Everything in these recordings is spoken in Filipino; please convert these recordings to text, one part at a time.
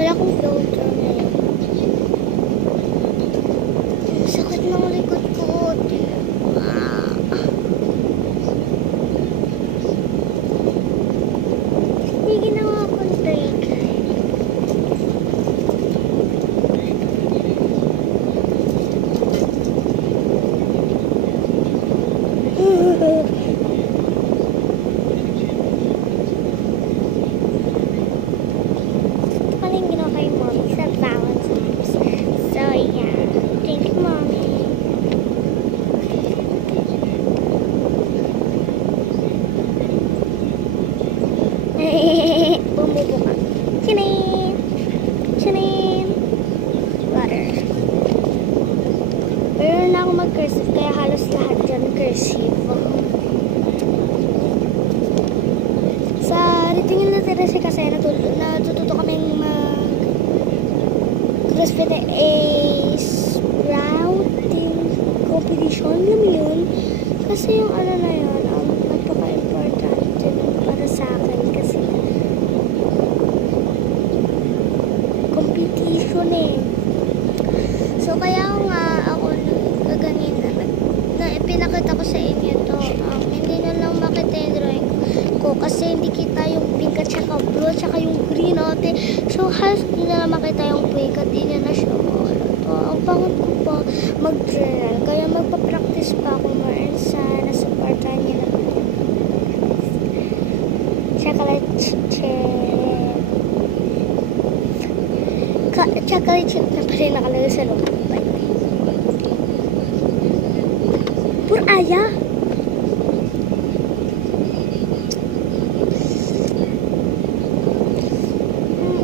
Wala akong filter ngayon. Sakit ng likod ko. Hindi ginawa akong break. Paling ginawa kay mommy sa Valentine's. So, yeah. Thank you, mommy. Bumubo ka. Chinin! Chinin! Water. Pero na ako mag-cursive, kaya halos lahat dyan cursive. Sa ritingin na Teresa kasi natututo kaming mag-CrossFit sprouting competition. Alam mo yun? Kasi yung ano na yun, napaka-importante para sa akin kasi competition eh. So kaya nga ako kaganina na ipinakita ko sa inyo to. Hindi na lang makita yung drawing ko kasi hindi kita yung pink at saka blue at saka yung green ate. So halos hindi na lang makita yung pink at hindi na siya mawala to. Ang pangat ko pa mag-journal kaya magpa-practice pa ako more and sana supportan niyo naman. Chocolate chip na pa rin nakalagay sa loob. Pur aya.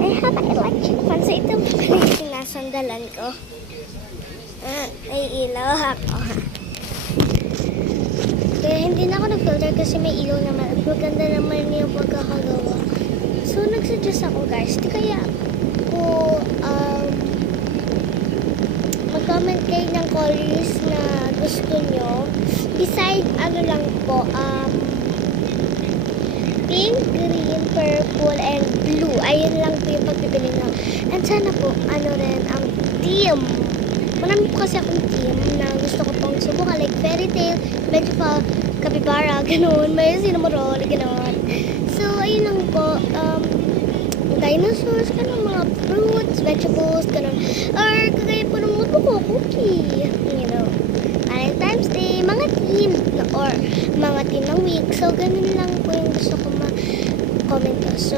I have an electric fan. So ito pa rin yung sinasandalan ko. May ilaw ako. Kaya hindi na ako nag-filter kasi may ilaw naman. At maganda naman yung pagkakagawa. So nagsuggest ako guys. Di kaya po mag-comment kayo ng colors na gusto nyo. Beside, ano lang po, pink, green, purple, and blue. Ayun lang po yung pagpipili nyo. And sana po, ano rin, ang team. Marami po kasi akong team na gusto ko pong subukan. Like fairy tale, medyo capybara, ganoon. May cinnamoroll, ganoon. So, ayun lang po. Dinosaurs, ganun, mga fruits, vegetables, ganun. Or, kagaya po ng mga cookie. You know, Valentine's Day, mga team, or mga team ng week. So, ganun lang po yung gusto ko ma-comment ko. So,